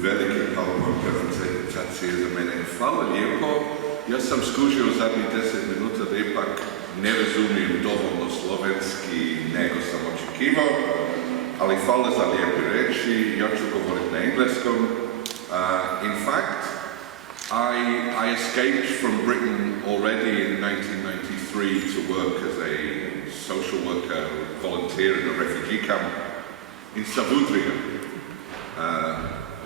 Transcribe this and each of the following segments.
velike hvala prezentacije za mene. Hvala lijepo. Ja sam skužio zadnjih 10 minuta da ipak ne razumijem dovoljno slovenski nego sam očekivao, ali hvala za lijepe reči. Ja ću govoriti na engleskom. In fact, I escaped from Britain already in 1993 to work as a social worker, volunteer in a refugee camp in Zahodnem,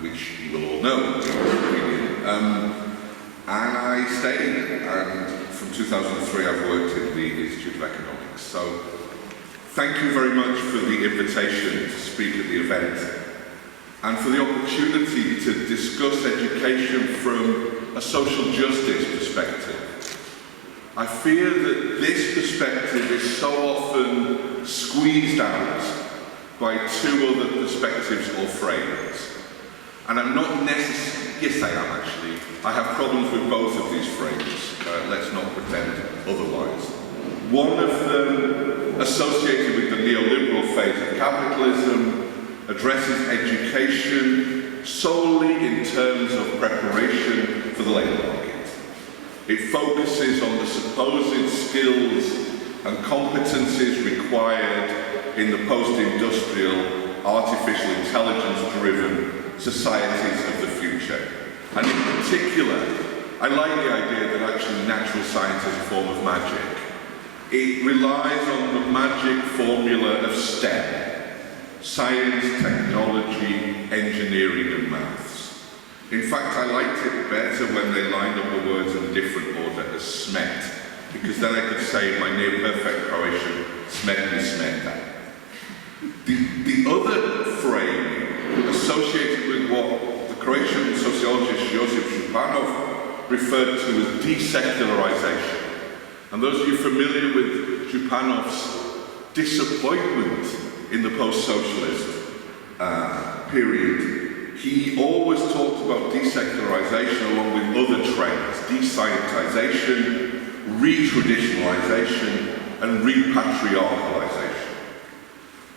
which you will all know. And I stayed, and from 2003 I've worked in the Institute of Economics. So thank you very much for the invitation to speak at the event and for the opportunity to discuss education from a social justice perspective. I fear that this perspective is so often squeezed out by two other perspectives or frames. And I'm not necessarily, yes I am actually, I have problems with both of these frames, let's not pretend otherwise. One of them, associated with the neoliberal phase of capitalism, addresses education solely in terms of preparation for the labour market. It focuses on the supposed skills and competencies required in the post-industrial, artificial intelligence-driven societies of the future. And in particular, I like the idea that actually natural science is a form of magic. It relies on the magic formula of STEM, science, technology, engineering and maths. In fact, I liked it better when they lined up the words in a different order as SMET, because then I could say in my near-perfect Croatian, SMET mi smeta. The other frame associated with what the Croatian sociologist Josip Županov referred to as desecularization. And those of you familiar with Županov's disappointment in the post-socialist period, he always talked about desecularization along with other trends, descientization, retraditionalization, and repatriarchalization.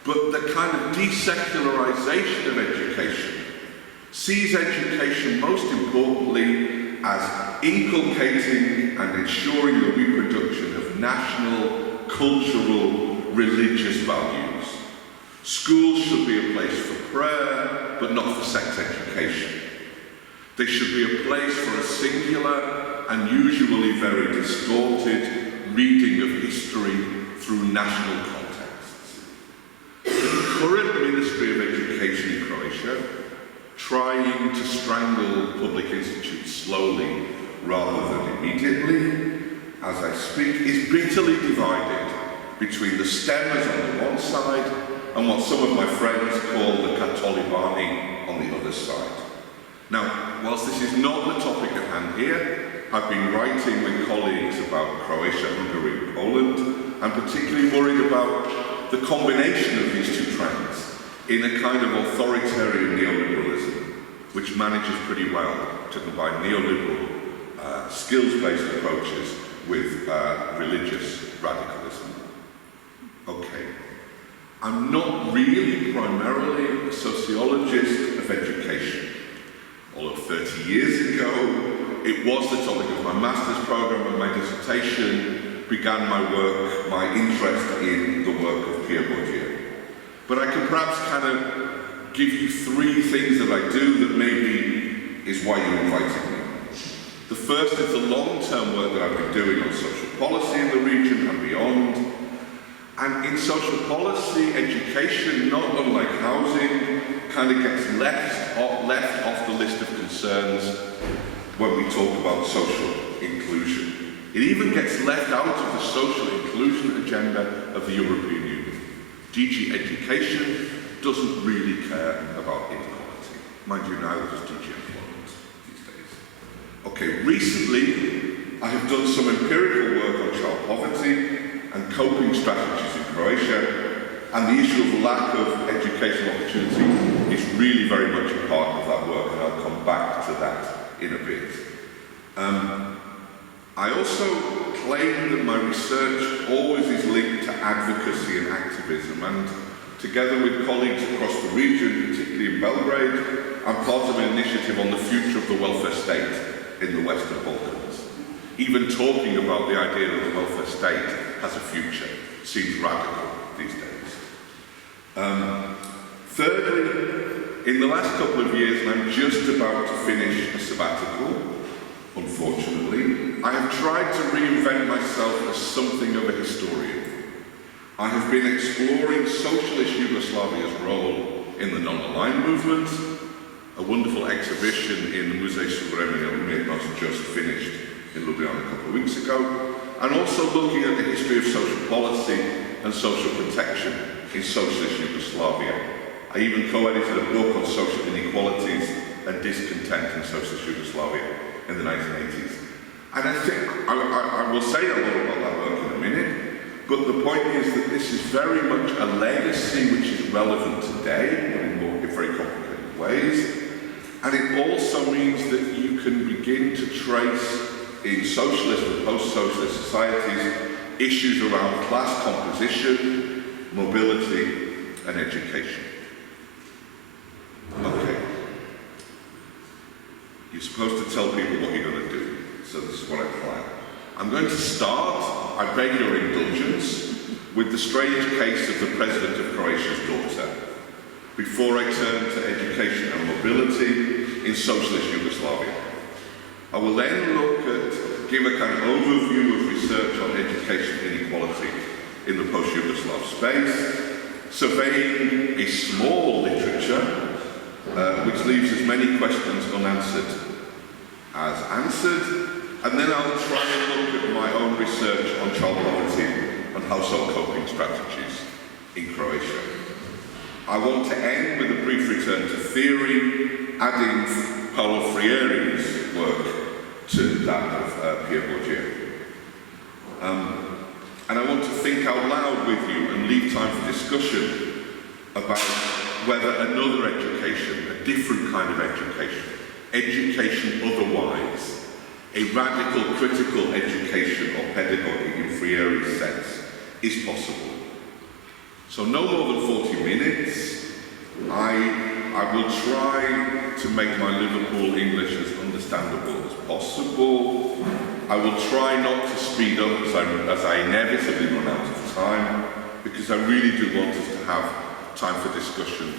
But the kind of desecularization of education sees education most importantly as inculcating and ensuring the reproduction of national, cultural, religious values. Schools should be a place for prayer, but not for sex education. They should be a place for a singular and usually very distorted reading of history through national contexts. The current Ministry of Education in Croatia, trying to strangle public institutes slowly rather than immediately, as I speak, is bitterly divided between the STEMers on the one side and what some of my friends call the Katolibani on the other side. Now, whilst this is not the topic at hand here, I've been writing with colleagues about Croatia, Hungary, and Poland, and particularly worried about the combination of these two trends in a kind of authoritarian neoliberalism, which manages pretty well to combine neoliberal, skills-based approaches with religious radicalism. Okay. I'm not really primarily a sociologist of education. Although 30 years ago, it was the topic of my master's program and my dissertation began my interest in the work of Pierre Bourdieu. But I can perhaps kind of give you three things that I do that maybe is why you invited me. The first is the long-term work that I've been doing on social policy in the region and beyond. And in social policy, education, not unlike housing, kind of gets left off the list of concerns when we talk about social inclusion. It even gets left out of the social inclusion agenda of the European Union. DG Education doesn't really care about inequality. Mind you, neither does DG Employment these days. Okay, recently I have done some empirical work on child poverty and coping strategies in Croatia, and the issue of lack of educational opportunity is really very much a part of that work, and I'll come back to that in a bit. I also claim that my research always is linked to advocacy and activism, and Together with colleagues across the region, particularly in Belgrade, I'm part of an initiative on the future of the welfare state in the Western Balkans. Even talking about the idea that the welfare state has a future seems radical these days. Thirdly, in the last couple of years, and I'm just about to finish a sabbatical, unfortunately, I have tried to reinvent myself as something of a historian. I have been exploring socialist Yugoslavia's role in the non-aligned movement, a wonderful exhibition in the Muzej Suvremene Umjetnosti just finished in Ljubljana a couple of weeks ago, and also looking at the history of social policy and social protection in socialist Yugoslavia. I even co-edited a book on social inequalities and discontent in socialist Yugoslavia in the 1980s. And I think, I will say a lot about that work in a minute, but the point is that this is very much a legacy which is relevant today, but in very complicated ways. And it also means that you can begin to trace in socialist and post-socialist societies issues around class composition, mobility, and education. Okay. You're supposed to tell people what you're going to do, so this is what I plan. I'm going to start, I beg your indulgence, with the strange case of the President of Croatia's daughter, before I turn to education and mobility in socialist Yugoslavia. I will then give a kind of overview of research on education inequality in the post-Yugoslav space, surveying a small literature which leaves as many questions unanswered as answered, and then I'll try and look at my own research on child poverty and household coping strategies in Croatia. I want to end with a brief return to theory, adding Paul Friere's work to that of Pierre Bourdieu. And I want to think out loud with you and leave time for discussion about whether another education, a different kind of education otherwise, a radical critical education or pedagogy in Friere's sense, is possible. So no more than 40 minutes. I will try to make my Liverpool English as understandable as possible. I will try not to speed up as I inevitably run out of time, because I really do want us to have time for discussion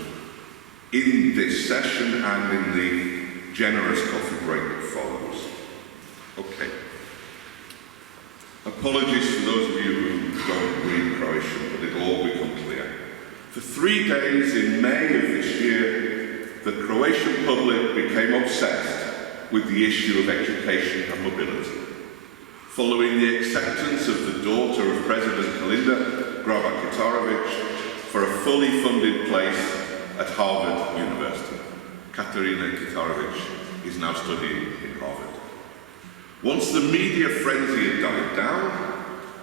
in this session and in the generous coffee break that follows. Okay. Apologies to those of you who don't read Croatian, but it'll all become clear. For 3 days in May of this year, the Croatian public became obsessed with the issue of education and mobility. Following the acceptance of the daughter of President Kolinda, Grabar-Kitarovic, for a fully funded place at Harvard University. Katarina Kitarovic is now studying in Harvard. Once the media frenzy had died down,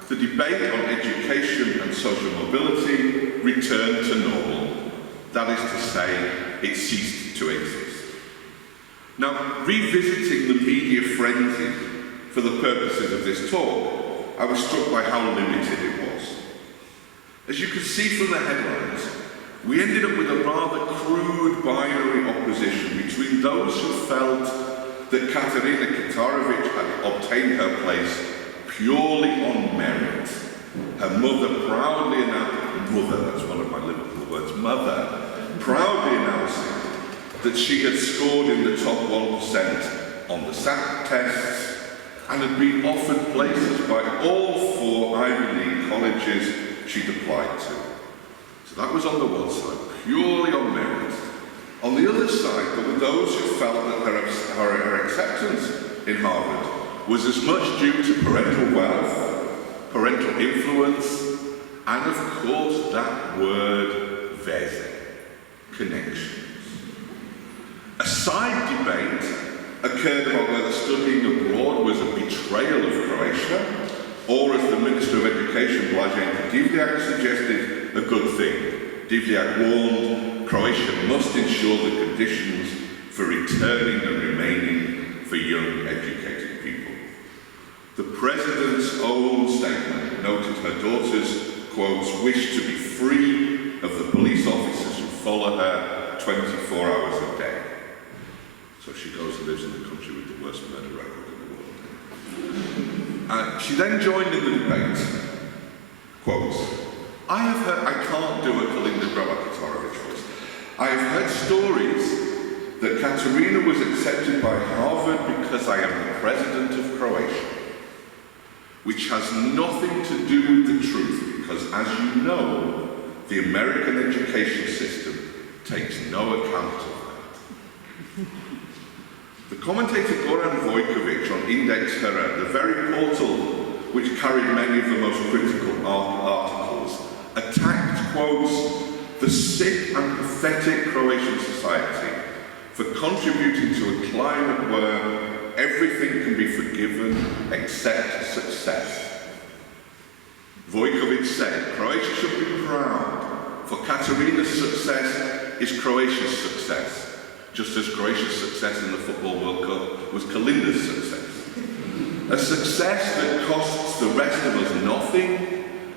the debate on education and social mobility returned to normal. That is to say, it ceased to exist. Now, revisiting the media frenzy for the purposes of this talk, I was struck by how limited it was. As you can see from the headlines, we ended up with a rather crude binary opposition between those who felt that Katarina Kitarovic had obtained her place purely on merit. Her mother proudly announced, that's one of my Liverpool words, mother, proudly announcing that she had scored in the top 1% on the SAT tests and had been offered places by all 4 Ivy League colleges she'd applied to. So that was on the one side, purely on merit. On the other side, there were those who felt that her acceptance in Harvard was as much due to parental wealth, parental influence, and of course that word, veze, connections. A side debate occurred about whether studying abroad was a betrayal of Croatia, or as the Minister of Education, Blaženko Divjak, suggested, a good thing. Divjak warned Croatia must ensure the conditions for returning and remaining for young, educated people. The President's own statement noted her daughter's, quotes, wish to be free of the belief follow her 24 hours a day. So she goes and lives in the country with the worst murder record in the world. She then joined in the debate. Quotes, I have heard, I can't do a Kolinda Grabar-Kitarović voice. I have heard stories that Katerina was accepted by Harvard because I am the president of Croatia, which has nothing to do with the truth, because as you know, the American education system takes no account of that. The commentator Goran Vojković on Index Herrera, the very portal which carried many of the most critical articles, attacked, quotes, the sick and pathetic Croatian society for contributing to a climate where everything can be forgiven except success. Vojković said, Croatia should be proud, for Katerina's success is Croatia's success, just as Croatia's success in the Football World Cup was Kolinda's success. A success that costs the rest of us nothing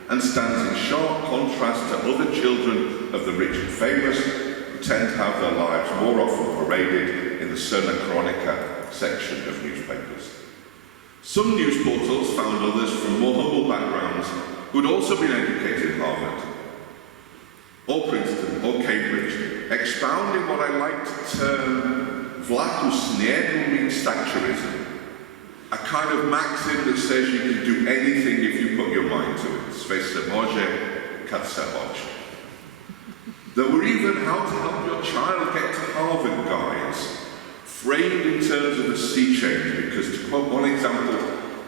and stands in sharp contrast to other children of the rich and famous who tend to have their lives more often paraded in the Crna Chronica section of newspapers. Some news portals found others from more humble backgrounds who had also been educated at Harvard, or Princeton, or Cambridge, expounding what I like to term vlaku snijegu means staturism, a kind of maxim that says you can do anything if you put your mind to it. Sve se može kad se hoće. There were even how to help your child get to Harvard guides, framed in terms of a sea change, because to quote one example,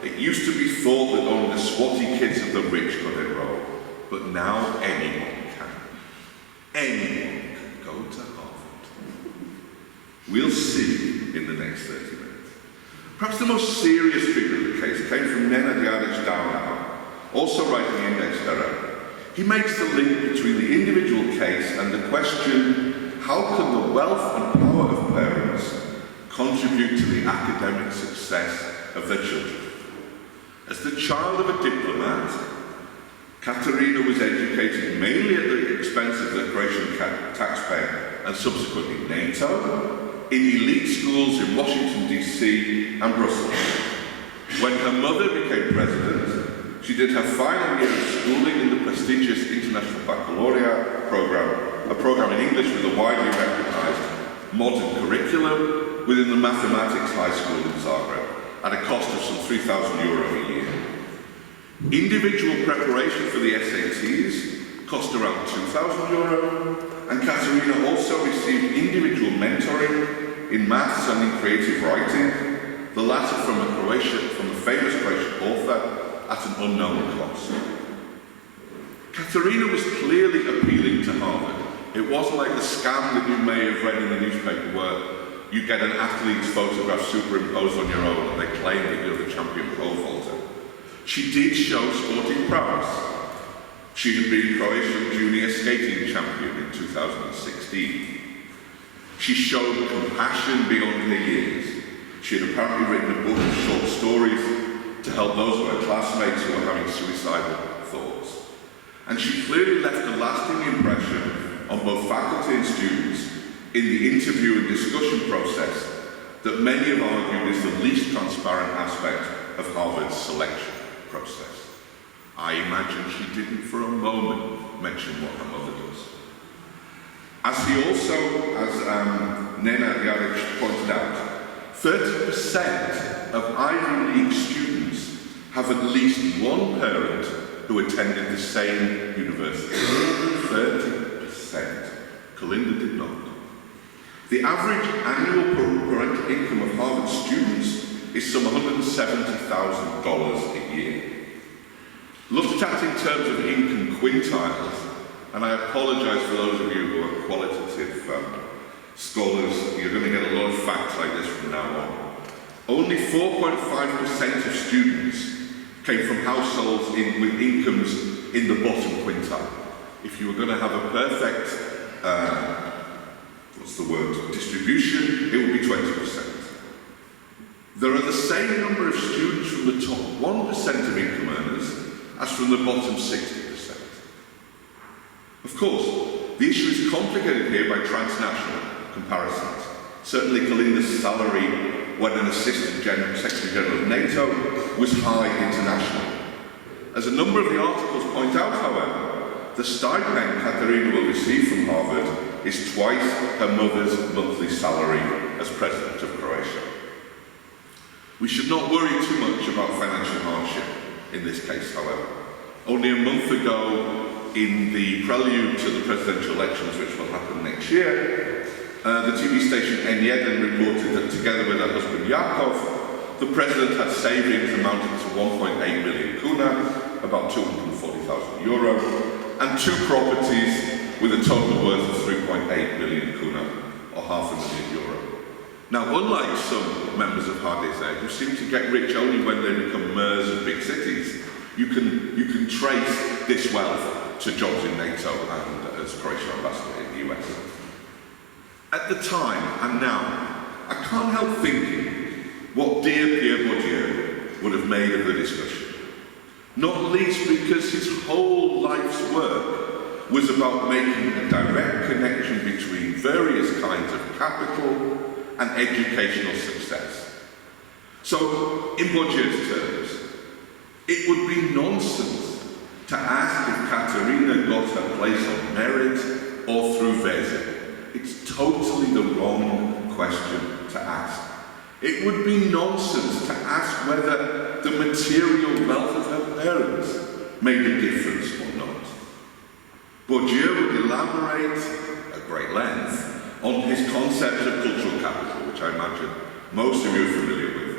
it used to be thought that only the swotty kids of the rich could enroll, but now anyone can. Anyone can go to Harvard. We'll see in the next 30 minutes. Perhaps the most serious treatment of the case came from Neenakost, also writing the Index Herrera. He makes the link between the individual case and the question, how can the wealth and power of parents contribute to the academic success of their children? As the child of a diplomat, Katerina was educated mainly at the expense of the Croatian taxpayer and subsequently NATO, in elite schools in Washington, D.C. and Brussels. When her mother became president, she did her final year of schooling in the prestigious International Baccalaureate program, a program in English with a widely recognized modern curriculum within the mathematics high school in Zagreb, at a cost of some €3,000 a year. Individual preparation for the SATs cost around €2,000, and Katerina also received individual mentoring in maths and in creative writing, the latter from a famous Croatian author at an unknown cost. Katerina was clearly appealing to Harvard. It wasn't like the scam that you may have read in the newspaper where you get an athlete's photograph superimposed on your own and they claim that you're the champion pole vaulter. She did show sporting prowess. She had been Croatian junior skating champion in 2016. She showed compassion beyond her years. She had apparently written a book of short stories to help those of her classmates who were having suicidal thoughts. And she clearly left a lasting impression on both faculty and students in the interview and discussion process that many have argued is the least transparent aspect of Harvard's selection process. I imagine she didn't for a moment mention what her mother does. As Neenakost pointed out, 30% of Ivy League students have at least one parent who attended the same university. 30%. Kolinda did not. The average annual parental income of Harvard students is some $170,000 a year. Looked at in terms of income quintiles, and I apologize for those of you who are qualitative scholars, you're going to get a lot of facts like this from now on. Only 4.5% of students came from households with incomes in the bottom quintile. If you were going to have a perfect, distribution, it would be 20%. There are the same number of students from the top 1% of income earners as from the bottom 60%. Of course, the issue is complicated here by transnational comparisons. Certainly Kolinda's salary when an Assistant Secretary General of NATO was high internationally. As a number of the articles point out, however, the stipend Katerina will receive from Harvard is twice her mother's monthly salary as President of Croatia. We should not worry too much about financial hardship in this case, however. Only a month ago, in the prelude to the presidential elections, which will happen next year, the TV station N1 reported that together with her husband Yakov, the president had savings amounting to 1.8 million kuna, about 240,000 euro, and two properties with a total worth of 3.8 million kuna, or €500,000. Now, unlike some members of Hardesai who seem to get rich only when they become mayors of big cities, you can trace this wealth to jobs in NATO and as Croatian ambassador in the US. At the time, and now, I can't help thinking what dear Pierre Bourdieu would have made of the discussion. Not least because his whole life's work was about making a direct connection between various kinds of capital and educational success. So, in Bourdieu's terms, it would be nonsense to ask if Katerina got her place on merit or through Veze. It's totally the wrong question to ask. It would be nonsense to ask whether the material wealth of her parents made a difference or not. Bourdieu would elaborate at great length on his concept of cultural capital, which I imagine most of you are familiar with.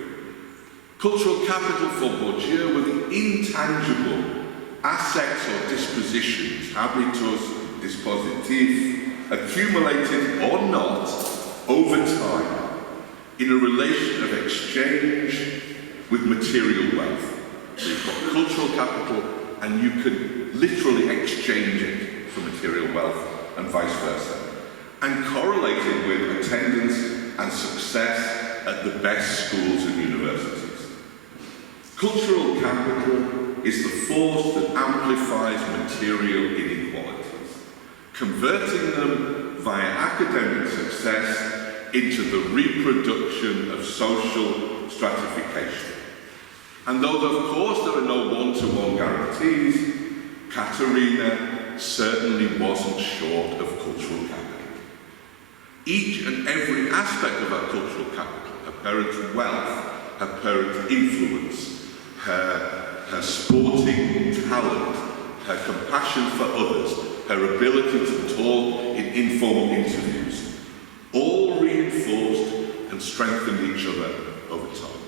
Cultural capital for Bourdieu were the intangible assets or dispositions, habitus, dispositif, accumulated or not over time in a relation of exchange with material wealth. So you've got cultural capital and you can literally exchange it for material wealth and vice versa. And correlated with attendance and success at the best schools and universities. Cultural capital is the force that amplifies material inequalities, converting them via academic success into the reproduction of social stratification. And though, of course, there are no one-to-one guarantees, Katerina certainly wasn't short of cultural capital. Each and every aspect of her cultural capital, her parents' wealth, her parents' influence, her sporting talent, her compassion for others, her ability to talk in informal interviews, all reinforced and strengthened each other over time.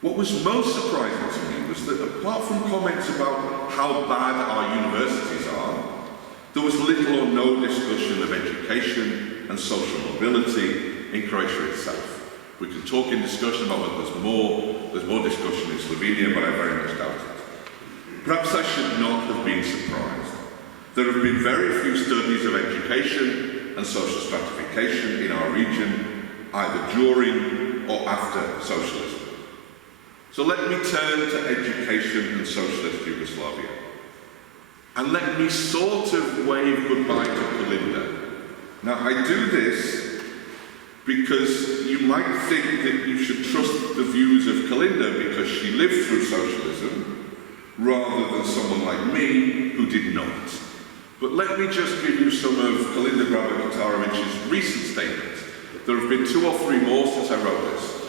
What was most surprising to me was that apart from comments about how bad our universities are, there was little or no discussion of education and social mobility in Croatia itself. We can talk in discussion about whether there's more discussion in Slovenia, but I very much doubt it. Perhaps I should not have been surprised. There have been very few studies of education and social stratification in our region, either during or after socialism. So let me turn to education and socialist Yugoslavia. And let me sort of wave goodbye to Kolinda. Now, I do this because you might think that you should trust the views of Kolinda because she lived through socialism, rather than someone like me who did not. But let me just give you some of Kolinda Grabar-Kitarovic's recent statements. There have been 2 or 3 more since I wrote this.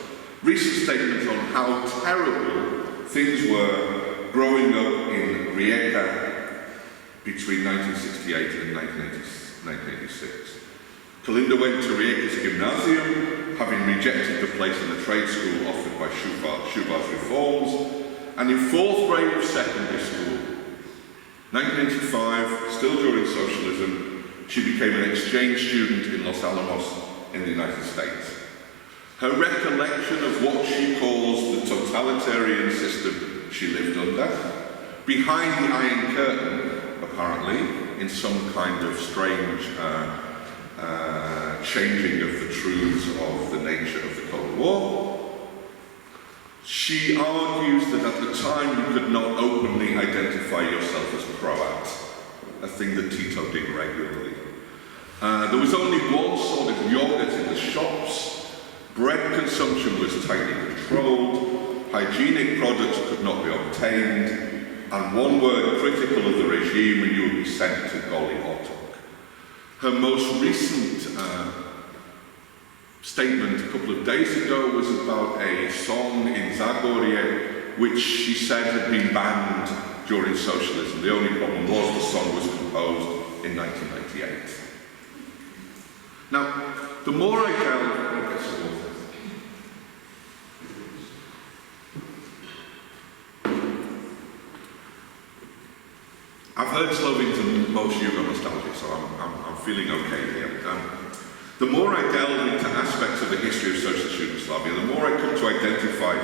Recent statements on how terrible things were growing up in Rijeka between 1968 and 1986. Kolinda went to Rijeka's gymnasium, having rejected the place in the trade school offered by Schubar's reforms, and in 4th grade of secondary school, 1985, still during socialism, she became an exchange student in Los Alamos in the United States. Her recollection of what she calls the totalitarian system she lived under, behind the Iron Curtain, apparently, in some kind of strange changing of the truths of the nature of the Cold War. She argues that at the time you could not openly identify yourself as Croat, a thing that Tito did regularly. There was only one sort of yogurt in the shops, bread consumption was tightly controlled, hygienic products could not be obtained, and one word critical of the regime and you would be sent to Goli Otok. Her most recent statement a couple of days ago was about a song in Zagorje which she said had been banned during socialism. The only problem was the song was composed in 1998. Now, the more I delve... I've heard Slovenes and most Yugo nostalgia, so I'm feeling okay here. The more I delve into aspects of the history of socialist Yugoslavia, the more I come to identify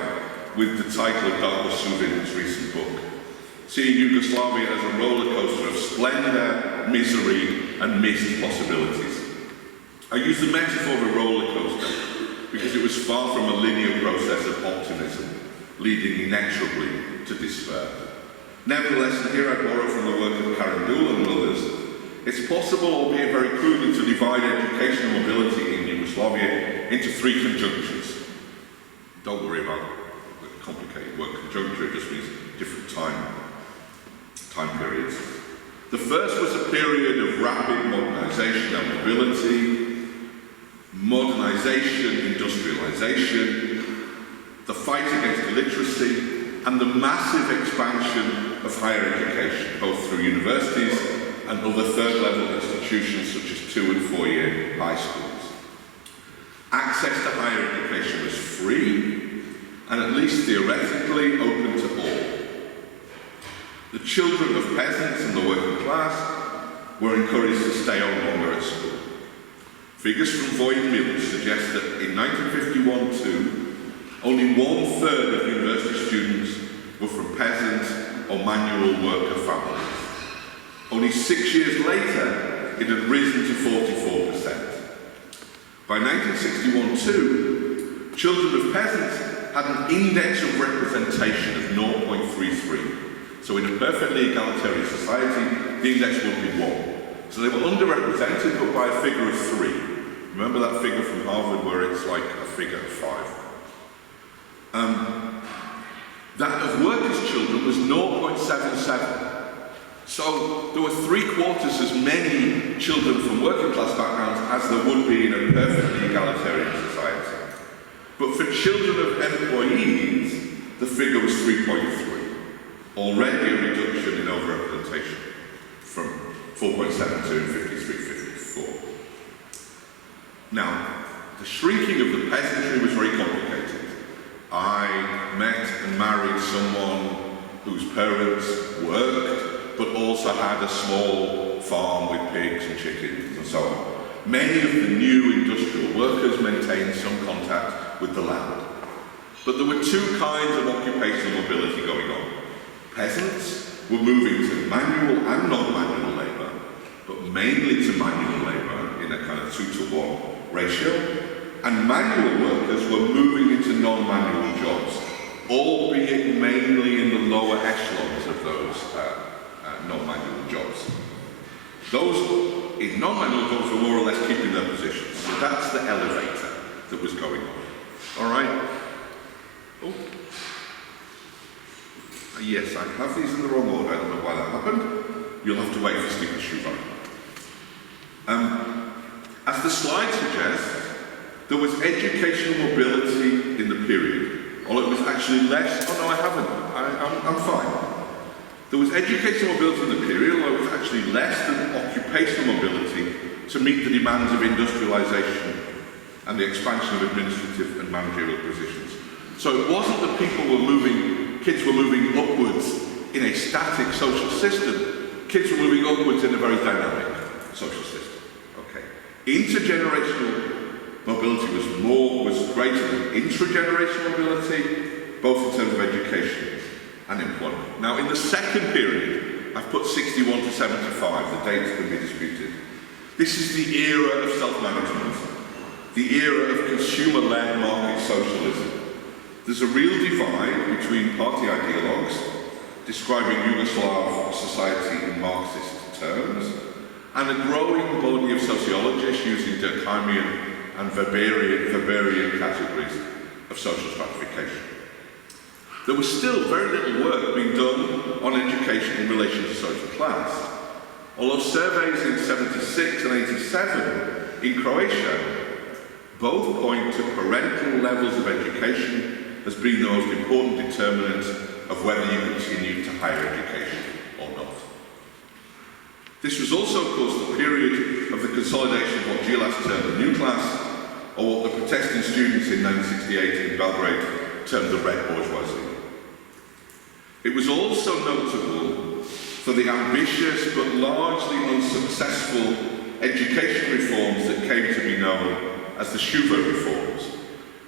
with the title of Darko Suvin's recent book, seeing Yugoslavia as a roller coaster of splendor, misery, and missed possibilities. I use the metaphor of a roller coaster because it was far from a linear process of optimism, leading inexorably to despair. Nevertheless, and here I borrow from the work of Karen Dool and others, it's possible, albeit very crudely, to divide educational mobility in Yugoslavia into three conjunctures. Don't worry about the complicated word conjuncture, it just means different time periods. The first was a period of rapid modernization and mobility, modernization, industrialization, the fight against illiteracy, and the massive expansion of higher education, both through universities and other third-level institutions such as 2- and 4-year high schools. Access to higher education was free, and at least theoretically open to all. The children of peasants and the working class were encouraged to stay on longer at school. Figures from Void suggest that in 1951-2, only 1/3 of university students were from peasant or manual worker families. Only 6 years later, it had risen to 44%. By 1961-2, children of peasants had an index of representation of 0.33. So in a perfectly egalitarian society, the index would be 1. So they were underrepresented, but by a figure of 3. Remember that figure from Harvard where it's like a figure of 5? That of workers' children was 0.77. So there were 3/4 as many children from working class backgrounds as there would be in a perfectly egalitarian society. But for children of employees, the figure was 3.3. Already a reduction in overrepresentation from 4.7 to 53-54. Now, the shrinking of the peasantry was very complicated. I met and married someone whose parents worked, but also had a small farm with pigs and chickens and so on. Many of the new industrial workers maintained some contact with the land. But there were two kinds of occupational mobility going on. Peasants were moving to manual and non-manual labour, but mainly to manual labour in a kind of 2-to-1 ratio. And manual workers were moving into non-manual jobs, albeit mainly in the lower echelons of those non-manual jobs. Those in non-manual jobs were more or less keeping their positions. So that's the elevator that was going on. All right? Oh. Yes, I have these in the wrong order. I don't know why that happened. You'll have to wait for Stephen Schubert. As the slide suggests, there was educational mobility in the period. Although it was actually less... Oh, no, I haven't. I'm fine. There was educational mobility in the period, although it was actually less than occupational mobility to meet the demands of industrialization and the expansion of administrative and managerial positions. So it wasn't that kids were moving upwards in a static social system. Kids were moving upwards in a very dynamic social system. Okay. Intergenerational mobility was greater than intragenerational mobility, both in terms of education and employment. Now, in the second period, I've put 61 to 75, the dates can be disputed. This is the era of self-management, the era of consumer-led market socialism, the There's a real divide between party ideologues, describing Yugoslav society in Marxist terms, and a growing body of sociologists using Durkheimian and Weberian categories of social stratification. There was still very little work being done on education in relation to social class, although surveys in 76 and 87 in Croatia both point to parental levels of education as being the most important determinant of whether you continue to higher education or not. This was also, of course, the period of the consolidation of what Gilas termed the new class, or what the protesting students in 1968 in Belgrade termed the red bourgeoisie. It was also notable for the ambitious but largely unsuccessful education reforms that came to be known as the Shuva reforms,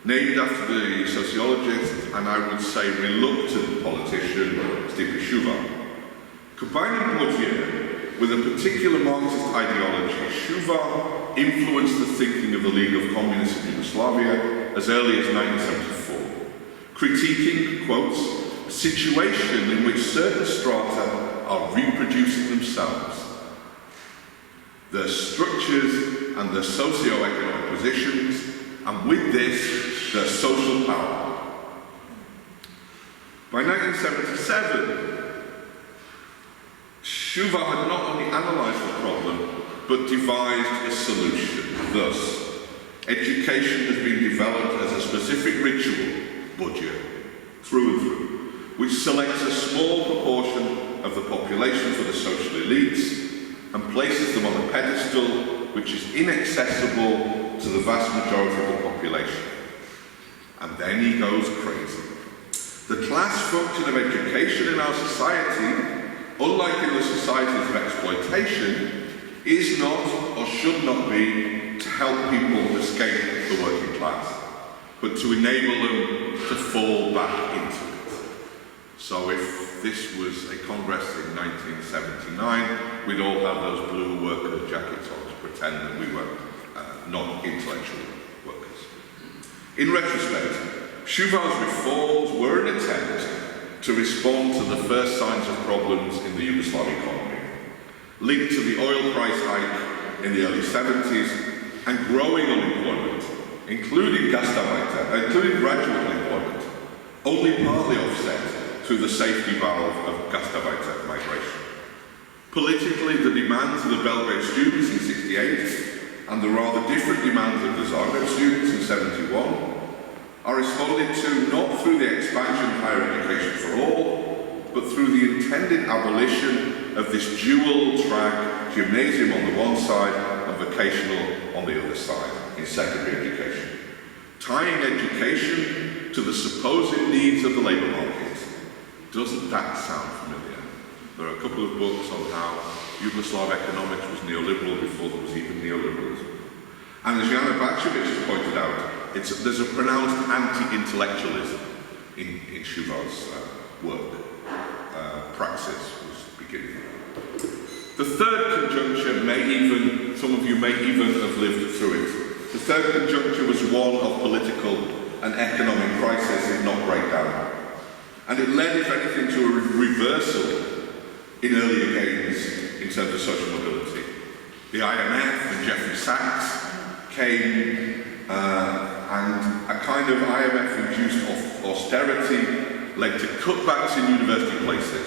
named after the sociologist and I would say reluctant politician Stipe Shuva. Combining Bourdieu with a particular Marxist ideology, Shuva influenced the thinking of the League of Communists of Yugoslavia as early as 1974, critiquing, quotes, a situation in which certain strata are reproducing themselves, their structures and their socio-economic positions, and with this, their social power. By 1977, Shuva had not only analysed the problem, but devised a solution. Thus, education has been developed as a specific ritual, budget, through and through, which selects a small proportion of the population for the social elites and places them on a pedestal which is inaccessible to the vast majority of the population. And then he goes crazy. The class function of education in our society, unlike in the societies of exploitation, is not or should not be to help people escape the working class, but to enable them to fall back into it. So if this was a Congress in 1979, we'd all have those blue worker jackets on to pretend that we were not intellectual workers. In retrospect, Shuval's reforms were an attempt to respond to the first signs of problems in the Yugoslav economy, linked to the oil price hike in the early 70s and growing unemployment, including graduate unemployment, only partly offset through the safety valve of gastarbeiter migration. Politically, the demands of the Belgrade students in 68 and the rather different demands of the Zagreb students in 71 are responded to not through the expansion of higher education for all, but through the intended abolition of this dual-track gymnasium on the one side and vocational on the other side in secondary education. Tying education to the supposed needs of the labour market. Doesn't that sound familiar? There are a couple of books on how Yugoslav economics was neoliberal before there was even neoliberalism. And as Jana Bačević has pointed out, there's a pronounced anti-intellectualism in Shuval's work. Praxis was beginning. The third conjuncture some of you may even have lived through it. The third conjuncture was one of political and economic crisis, if not breakdown. And it led, if anything, to a reversal in earlier gains in terms of social mobility. The IMF and Jeffrey Sachs came and a kind of IMF-induced austerity led to cutbacks in university places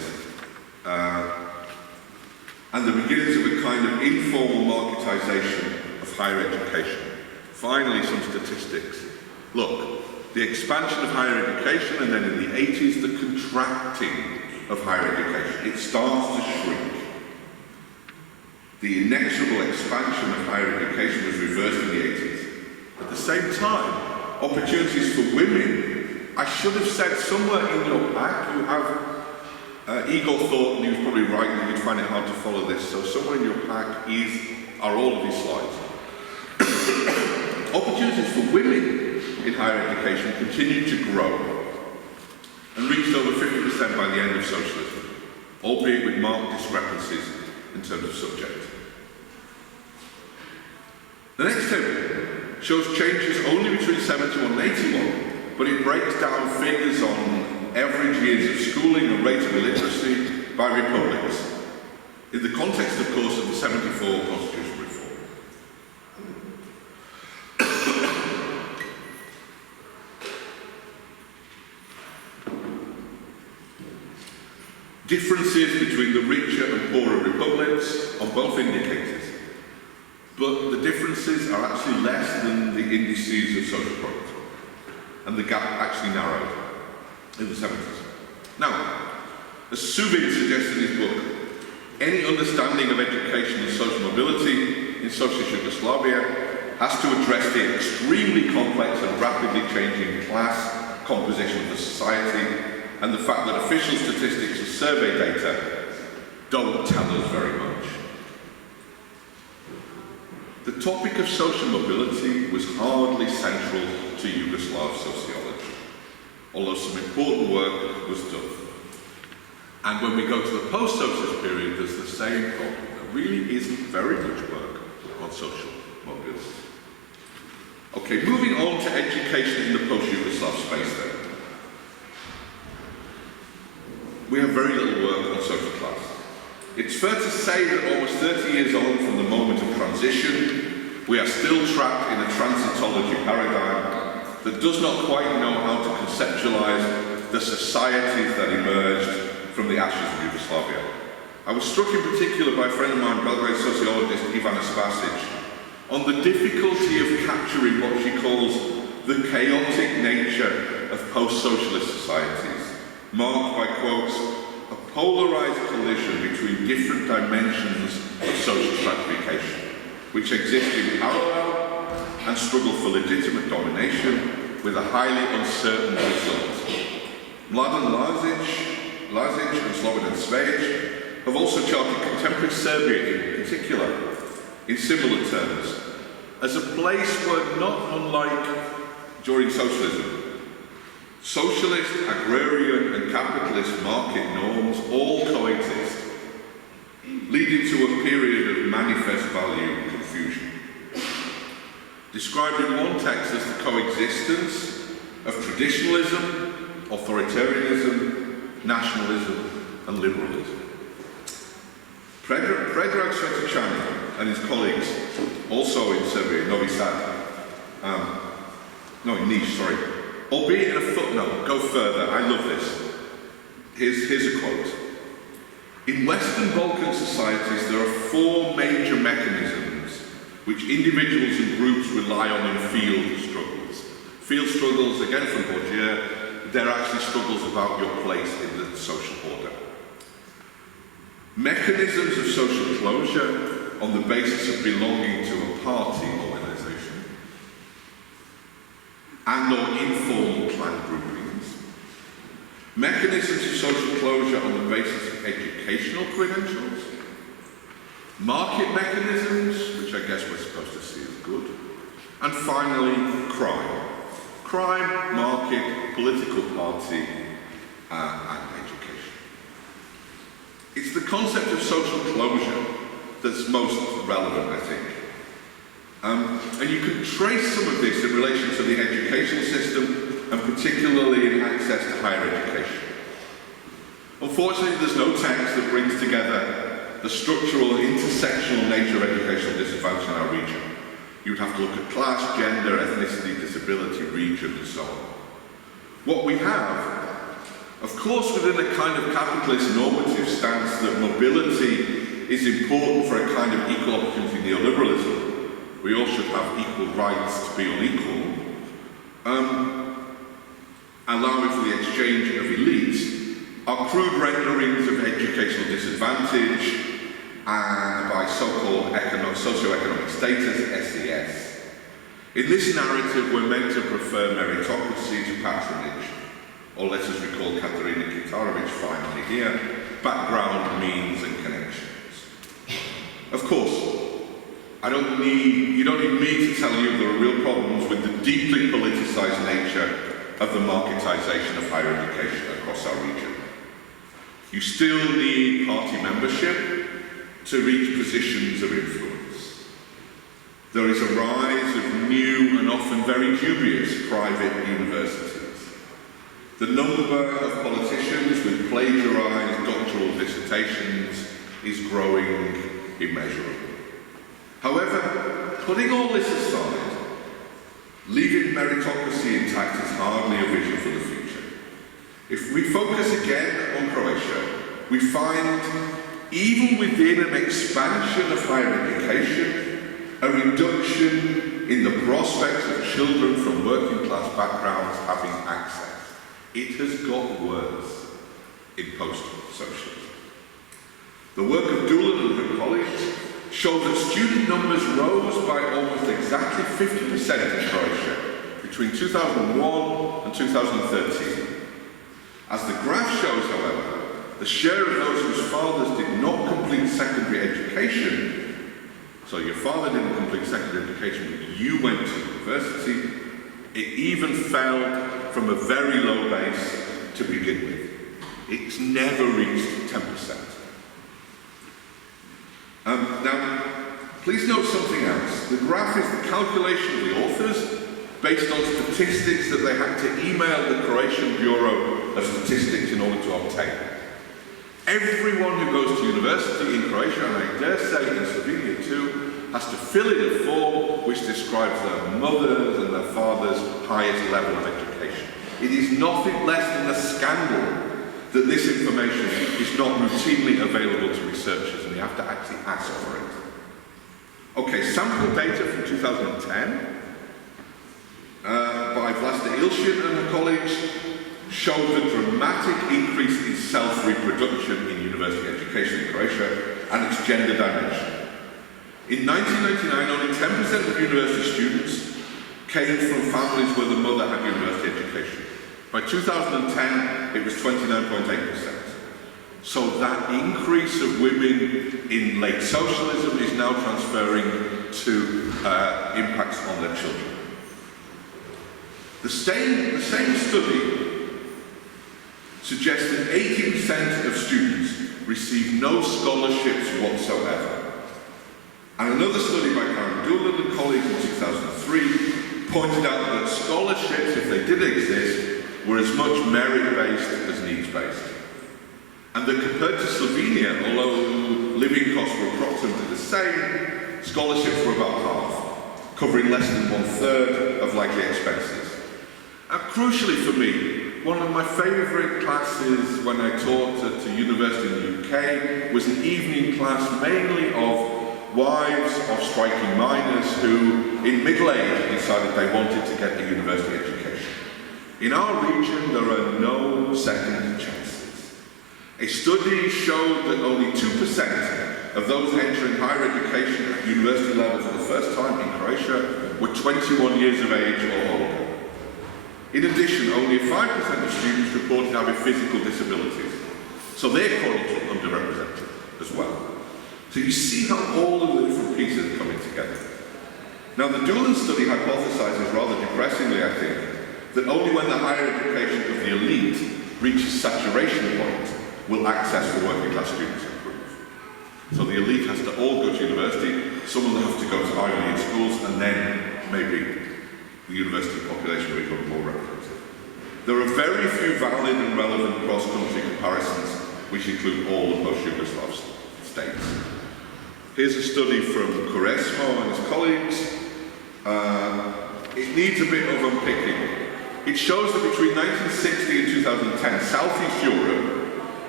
and the beginnings of a kind of informal marketisation of higher education. Finally, some statistics. Look, the expansion of higher education and then in the 80s, the contracting of higher education. It starts to shrink. The inexorable expansion of higher education was reversed in the 80s. At the same time, opportunities for women, I should have said somewhere in your pack, you have, Igor thought, and he was probably right, that you'd find it hard to follow this, so somewhere in your pack are all of these slides. Opportunities for women in higher education continued to grow and reached over 50% by the end of socialism, albeit with marked discrepancies in terms of subject. The next table shows changes only between 71 and 81 but it breaks down figures on average years of schooling and rate of illiteracy by republics, in the context, of course, of the 74 constitutional reform. Differences between the richer and poorer republics on both indicators, but the differences are actually less than the indices of social progress, and the gap actually narrowed in the 70s. Now, as Subin suggests in his book, any understanding of education and social mobility in socialist Yugoslavia has to address the extremely complex and rapidly changing class composition of the society, and the fact that official statistics and survey data don't tell us very much. The topic of social mobility was hardly central to Yugoslav sociology, although some important work was done. And when we go to the post-socialist period, there's the same problem. There really isn't very much work on social mobility. Okay, moving on to education in the post-Yugoslav space then. We have very little work on social class. It's fair to say that almost 30 years on from the moment of transition, we are still trapped in a transitology paradigm that does not quite know how to conceptualize the societies that emerged from the ashes of Yugoslavia. I was struck in particular by a friend of mine, Belgrade sociologist Ivana Spasic, on the difficulty of capturing what she calls the chaotic nature of post-socialist societies, marked by, quotes, a polarized collision between different dimensions of social stratification, which exist in parallel and struggle for legitimate domination with a highly uncertain result. Mladen Lazic and Slobodan Cvejic have also charted contemporary Serbia in particular, in similar terms, as a place where, not unlike during socialism, socialist, agrarian and capitalist market norms all coexist, leading to a period of manifest value confusion. Described in one text as the coexistence of traditionalism, authoritarianism, nationalism and liberalism. Predrag Cvetićanin and his colleagues, also in Serbia, Novi Sad, in Niš, sorry, albeit in a footnote, go further, I love this. Here's a quote. In Western Balkan societies, there are four major mechanisms which individuals and groups rely on in field struggles. Field struggles, again from Bourdieu, they're actually struggles about your place in the social order. Mechanisms of social closure on the basis of belonging to a party organisation and or informal clan groupings. Mechanisms of social closure on the basis of educational credentials. Market mechanisms, which I guess we're supposed to see as good. And finally, crime. Crime, market, political party, and education. It's the concept of social closure that's most relevant, I think. And you can trace some of this in relation to the educational system, and particularly in access to higher education. Unfortunately, there's no text that brings together the structural and intersectional nature of educational disadvantage in our region. You'd have to look at class, gender, ethnicity, disability, region, and so on. What we have, of course, within a kind of capitalist normative stance that mobility is important for a kind of equal opportunity neoliberalism, we all should have equal rights to be unequal, allowing for the exchange of elites, are crude renderings of educational disadvantage by so-called socio-economic status, SES. In this narrative, we're meant to prefer meritocracy to patronage, or let us recall Katerina Kitarovic finally here, background, means and connections. Of course, you don't need me to tell you there are real problems with the deeply politicized nature of the marketization of higher education across our region. You still need party membership to reach positions of influence. There is a rise of new and often very dubious private universities. The number of politicians with plagiarized doctoral dissertations is growing immeasurably. However, putting all this aside, leaving meritocracy intact is hardly a vision for the future. If we focus again on Croatia, we find, even within an expansion of higher education, a reduction in the prospects of children from working class backgrounds having access. It has got worse in post-socialism. The work of Doolin and her colleagues showed that student numbers rose by almost exactly 50% in Croatia between 2001 and 2013. As the graph shows, however, the share of those whose fathers did not complete secondary education, so your father didn't complete secondary education but you went to university, it even fell from a very low base to begin with. It's never reached 10%. Now, please note something else. The graph is the calculation of the authors based on statistics that they had to email the Croatian Bureau of Statistics in order to obtain. Everyone who goes to university in Croatia, and I dare say in Slovenia too, has to fill in a form which describes their mother's and their father's highest level of education. It is nothing less than a scandal that this information is not routinely available to researchers, and you have to actually ask for it. Okay, sample data from 2010 by Vlasta Ilshin and her colleagues showed a dramatic increase in self-reproduction in university education in Croatia and its gender dimension. In 1999, only 10% of university students came from families where the mother had university education. By 2010, it was 29.8%. So that increase of women in late socialism is now transferring to impacts on their children. The same study suggests that 80% of students receive no scholarships whatsoever. And another study by Karen Doolin and colleagues in 2003 pointed out that scholarships, if they did exist, were as much merit-based as needs-based. And that compared to Slovenia, although living costs were approximately the same, scholarships were about half, covering less than 1/3 of likely expenses. And crucially for me, one of my favourite classes when I taught at a university in the UK was an evening class mainly of wives of striking miners who, in middle age, decided they wanted to get a university education. In our region, there are no second chances. A study showed that only 2% of those entering higher education at university level for the first time in Croatia were 21 years of age or older. In addition, only 5% of students reported having physical disabilities, so they're chronically underrepresented as well. So you see how all of the different pieces are coming together. Now, the Doolin study hypothesizes rather depressingly, I think, that only when the higher education of the elite reaches saturation point will access for working class students improve. So the elite has to all go to university, some of them have to go to Ivy League schools, and then maybe the university population will become more representative. There are very few valid and relevant cross-country comparisons which include all the post-Yugoslav states. Here's a study from Quaresmo and his colleagues. It needs a bit of unpicking. It shows that between 1960 and 2010, Southeast Europe,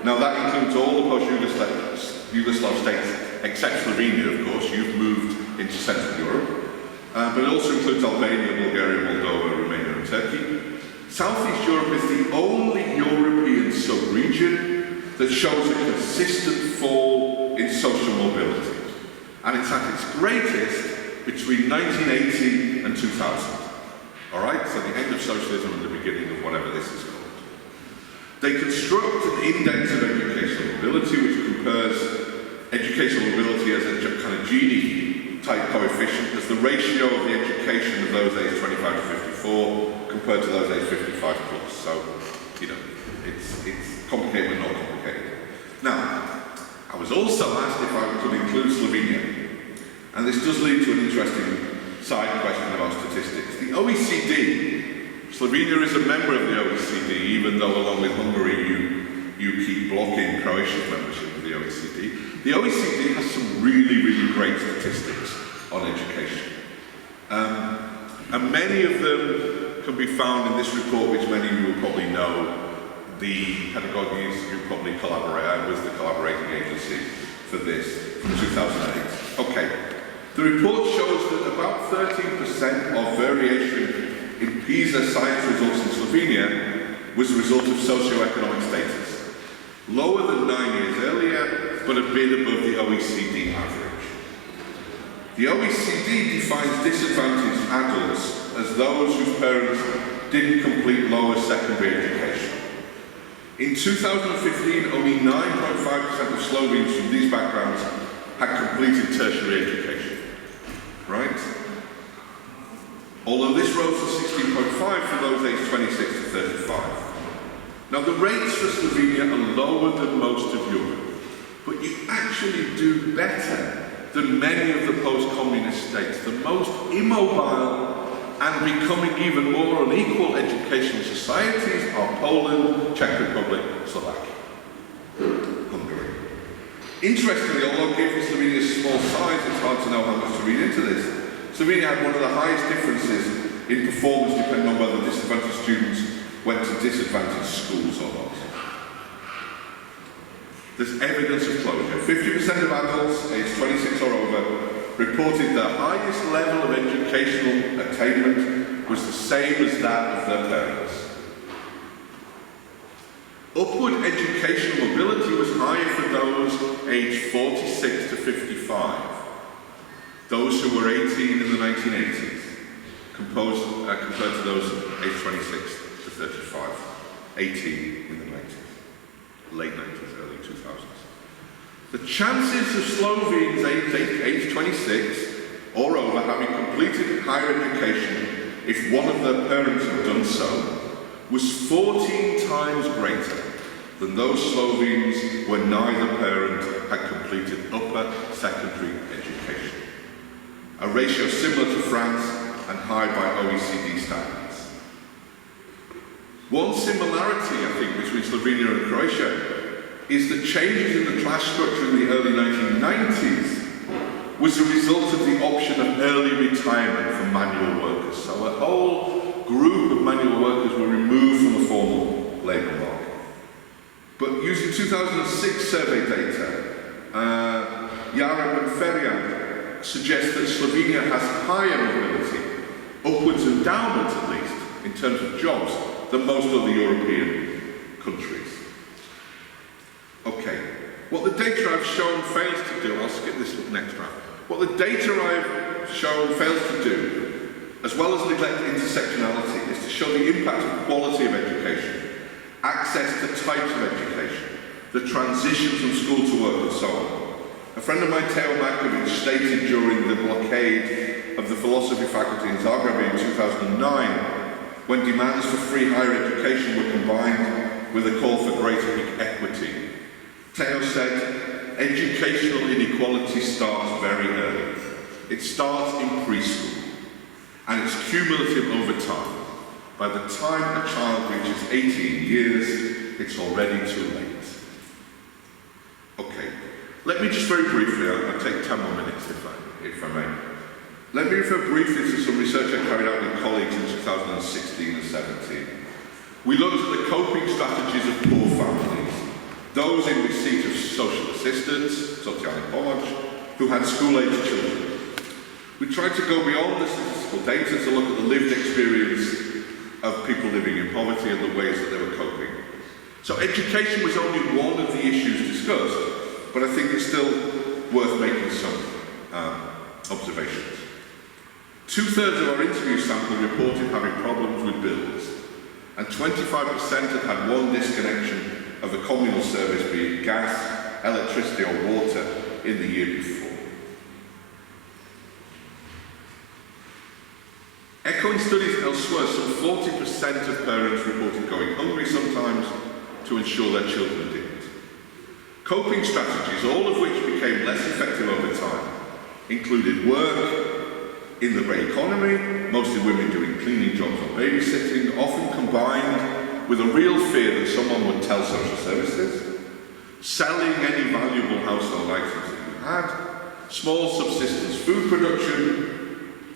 now that includes all the post-Yugoslav states, except Slovenia, of course, you've moved into Central Europe, but it also includes Albania, Bulgaria, Moldova, Romania and Turkey. Southeast Europe is the only European sub-region that shows a consistent fall in social mobility. And it's at its greatest between 1980 and 2000. All right, so the end of socialism and the beginning of whatever this is called. They construct an index of educational mobility which compares educational mobility as a kind of Gini-type coefficient as the ratio of the education of those aged 25 to 54 compared to those aged 55 plus. So, you know, it's complicated but not complicated. Now, I was also asked if I could include Slovenia. And this does lead to an interesting side question about statistics. The OECD, Slovenia is a member of the OECD, OECD, even though along with Hungary you keep blocking Croatia's membership of the OECD. The OECD has some really, really great statistics on education. And many of them can be found in this report, which many of you will probably know. The Pedagogy Institute probably was the collaborating agency for this from 2008. Okay, the report shows that about 13% of variation in PISA science results in Slovenia was a result of socioeconomic status. Lower than 9 years earlier, but a bit above the OECD average. The OECD defines disadvantaged adults as those whose parents didn't complete lower secondary education. In 2015, only 9.5% of Slovenes from these backgrounds had completed tertiary education. Right? Although this rose to 16.5 for those aged 26 to 35. Now the rates for Slovenia are lower than most of Europe, but you actually do better than many of the post-communist states. The most immobile and becoming even more unequal educational societies are Poland, Czech Republic, Slovakia, Hungary. Interestingly, although given Slovenia's small size, it's hard to know how much to read into this. Slovenia had one of the highest differences in performance depending on whether disadvantaged students went to disadvantaged schools or not. There's evidence of closure. 50% of adults aged 26 or over reported the highest level of educational attainment was the same as that of their parents. Upward educational mobility was higher for those aged 46 to 55, those who were 18 in the 1980s, compared to those aged 26 to 35, 18 in the 90s, late 90s, early 2000s. The chances of Slovenes aged 26 or over having completed higher education, if one of their parents had done so, was 14 times greater than those Slovenes where neither parent had completed upper secondary education. A ratio similar to France and high by OECD standards. One similarity, I think, between Slovenia and Croatia is that changes in the class structure in the early 1990s was a result of the option of early retirement for manual workers. So a whole group of manual workers were removed from the formal labour market. But using 2006 survey data, Jarab and Friere suggests that Slovenia has higher mobility, upwards and downwards at least, in terms of jobs, than most other European countries. Okay, what the data I've shown fails to do, I'll skip this next graph. What the data I've shown fails to do, as well as neglect intersectionality, is to show the impact of quality of education, access to types of education, the transition from school to work, and so on. A friend of mine, Teo Markovic, stated during the blockade of the philosophy faculty in Zagreb in 2009, when demands for free higher education were combined with a call for greater equity. Teo said, educational inequality starts very early. It starts in preschool, and it's cumulative over time. By the time a child reaches 18 years, it's already too late. Okay, let me just very briefly, I'll take 10 more minutes if I may. Let me refer briefly to some research I carried out with colleagues in 2016 and 17. We looked at the coping strategies of poor families, those in receipt of social assistance, socialne, who had school-aged children. We tried to go beyond the statistical data to look at the lived experience of people living in poverty and the ways that they were coping. So education was only one of the issues discussed, but I think it's still worth making some observations. 2/3 of our interview sample reported having problems with bills, and 25% had had one disconnection of a communal service, be it gas, electricity or water, in the year before. Echoing studies elsewhere, some 40% of parents reported going hungry sometimes to ensure their children didn't. Coping strategies, all of which became less effective over time, included work in the grey economy, mostly women doing cleaning jobs or babysitting, often combined with a real fear that someone would tell social services, selling any valuable household items that you had, small subsistence food production,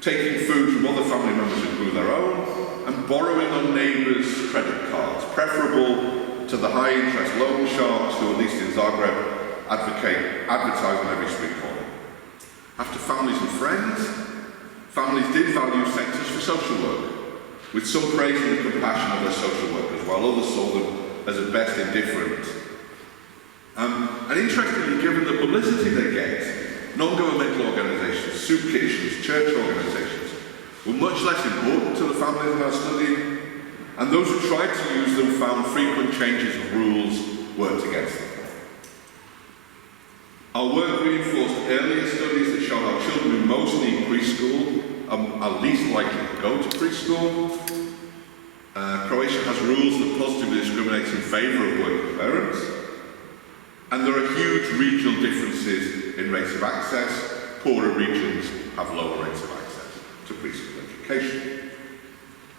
taking food from other family members who grew their own, and borrowing on neighbours' credit cards, preferable to the high-interest loan sharks who, at least in Zagreb, advertise on every street corner. After families and friends, families did value centres for social work, with some praising the compassion of their social workers, while others saw them as at best indifferent. And interestingly, given the publicity they get, non-governmental organisations, soup kitchens, church organisations were much less important to the families in our study, and those who tried to use them found frequent changes of rules worked against them. Our work reinforced earlier studies that show how children who most need preschool are least likely to go to preschool. Croatia has rules that positively discriminate in favour of working parents. And there are huge regional differences in rates of access. Poorer regions have lower rates of access to preschool education.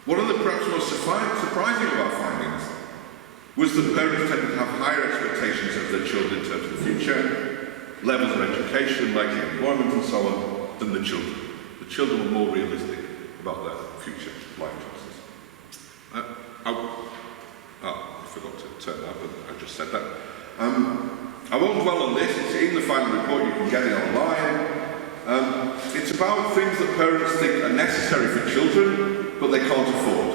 One of the perhaps most surprising of our findings was that parents tended to have higher expectations of their children in terms of the future, levels of education, likely employment and so on, than the children. The children were more realistic about their future life choices. I forgot to turn that, but I just said that. I won't dwell on this, it's in the final report, you can get it online. It's about things that parents think are necessary for children, but they can't afford.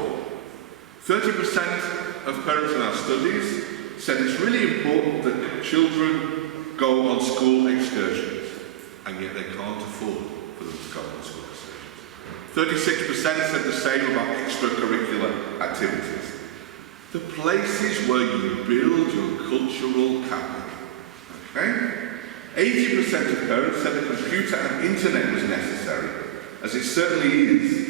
30% of parents in our studies said it's really important that children go on school excursions, and yet they can't afford for them to go on school excursions. 36% said the same about extracurricular activities. The places where you build your cultural capital. Okay? 80% of parents said the computer and internet was necessary, as it certainly is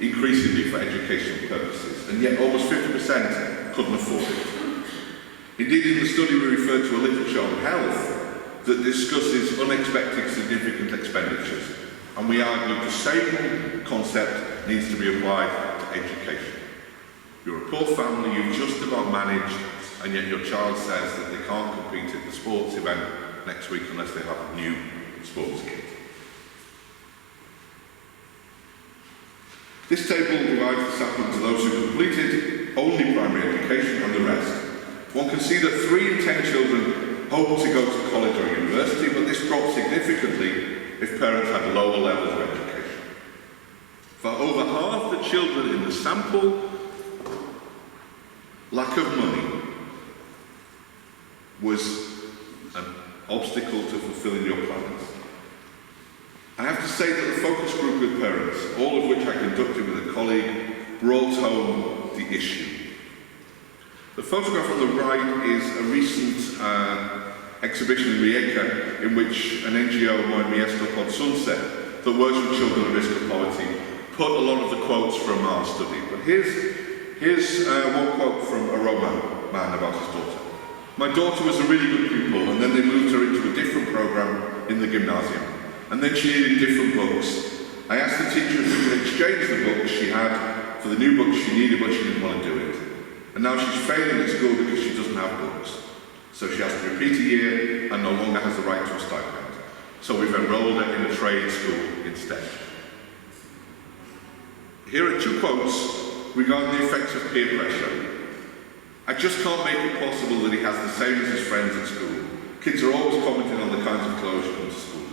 increasingly for educational purposes, and yet almost 50% couldn't afford it. Indeed, in the study we referred to a literature on health that discusses unexpected significant expenditures, and we argue the same concept needs to be applied to education. You're a poor family, you've just about managed, and yet your child says that they can't compete at the sports event next week unless they have a new sports kit. This table divides the sample into those who completed only primary education and the rest. One can see that 3 in 10 children hope to go to college or university, but this drops significantly if parents had lower levels of education. For over half the children in the sample, lack of money was an obstacle to fulfilling your plans. I have to say that the focus group with parents, all of which I conducted with a colleague, brought home the issue. The photograph on the right is a recent exhibition in Rijeka in which an NGO, Moje Mjesto pod Sunce, that works with children at risk of poverty, put a lot of the quotes from our study. But here's one quote from a Roma man about his daughter. My daughter was a really good pupil, and then they moved her into a different program in the gymnasium. And then she needed different books. I asked the teacher if we could exchange the books she had for the new books she needed, but she didn't want to do it. And now she's failing at school because she doesn't have books. So she has to repeat a year and no longer has the right to a stipend. So we've enrolled her in a trade school instead. Here are 2 quotes regarding the effects of peer pressure. I just can't make it possible that he has the same as his friends at school. Kids are always commenting on the kinds of clothes she comes to school in.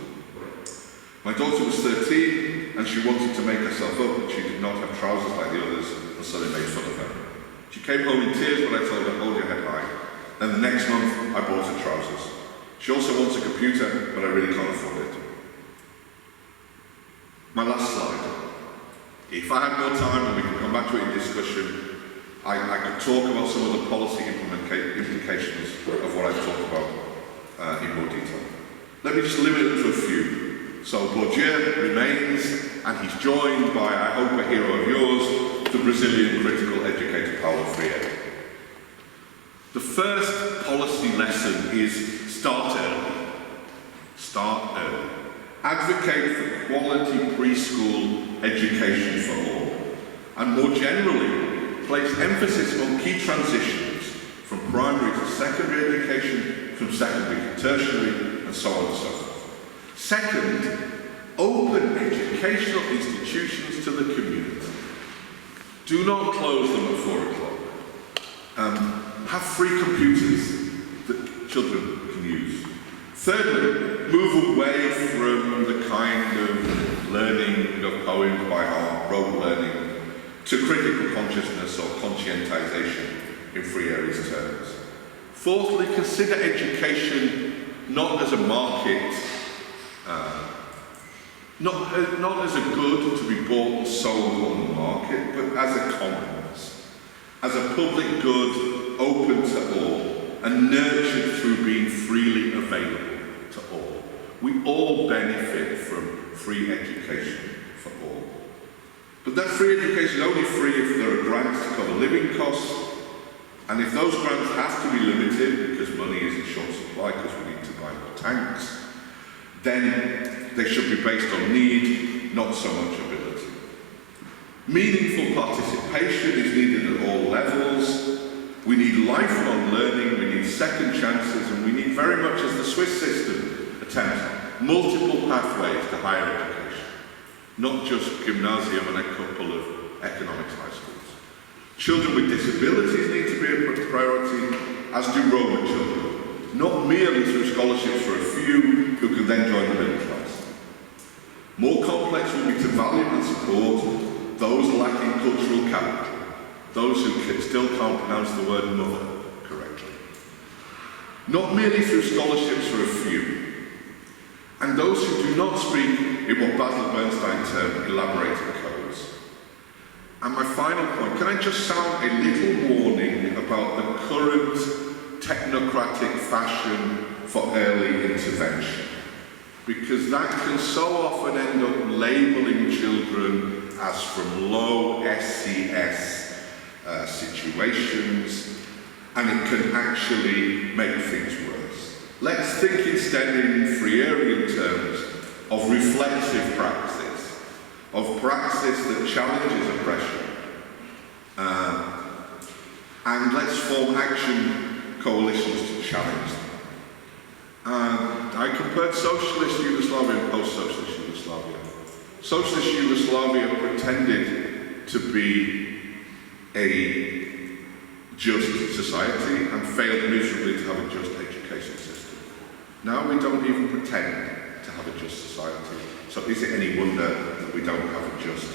My daughter was 13 and she wanted to make herself up, but she did not have trousers like the others, and so they made fun of her. She came home in tears when I told her, hold your head high. Then the next month, I bought her trousers. She also wants a computer, but I really can't afford it. My last slide. If I had more time, and we can come back to it in discussion, I could talk about some of the policy implications of what I've talked about in more detail. Let me just limit it to a few. So Bourdieu remains, and he's joined by, I hope, a hero of yours, the Brazilian critical educator Paulo Friere. The first policy lesson is start early. Start early. Advocate for quality preschool education for all. And more generally, placed emphasis on key transitions from primary to secondary education, from secondary to tertiary, and so on and so forth. Second, open educational institutions to the community. Do not close them at 4 o'clock. Have free computers that children can use. Thirdly, move away from the kind of learning of poems by heart, rote learning, to critical consciousness or conscientization in Friere's terms. Fourthly, consider education not as a market, not as a good to be bought and sold on the market, but as a commons, as a public good open to all and nurtured through being freely available to all. We all benefit from free education for all. But that free education is only free if there are grants to cover living costs, and if those grants have to be limited because money is in short supply because we need to buy more tanks, then they should be based on need, not so much ability. Meaningful participation is needed at all levels. We need lifelong learning, we need second chances, and we need very much, as the Swiss system attempts, multiple pathways to higher education, not just gymnasium and a couple of economics high schools. Children with disabilities need to be a priority, as do Roma children, not merely through scholarships for a few who can then join the middle class. More complex will be to value and support those lacking cultural capital, those who still can't pronounce the word mother correctly. Not merely through scholarships for a few, and those who do not speak in what Basil Bernstein termed elaborated codes. And my final point, can I just sound a little warning about the current technocratic fashion for early intervention? Because that can so often end up labelling children as from low SCS situations, and it can actually make things worse. Let's think instead in Frierean terms of reflexive praxis, of praxis that challenges oppression, and let's form action coalitions to challenge them. I compared socialist Yugoslavia and post-socialist Yugoslavia. Socialist Yugoslavia pretended to be a just society and failed miserably to have a just education system. Now we don't even pretend to have a just society. So is it any wonder that we don't have a just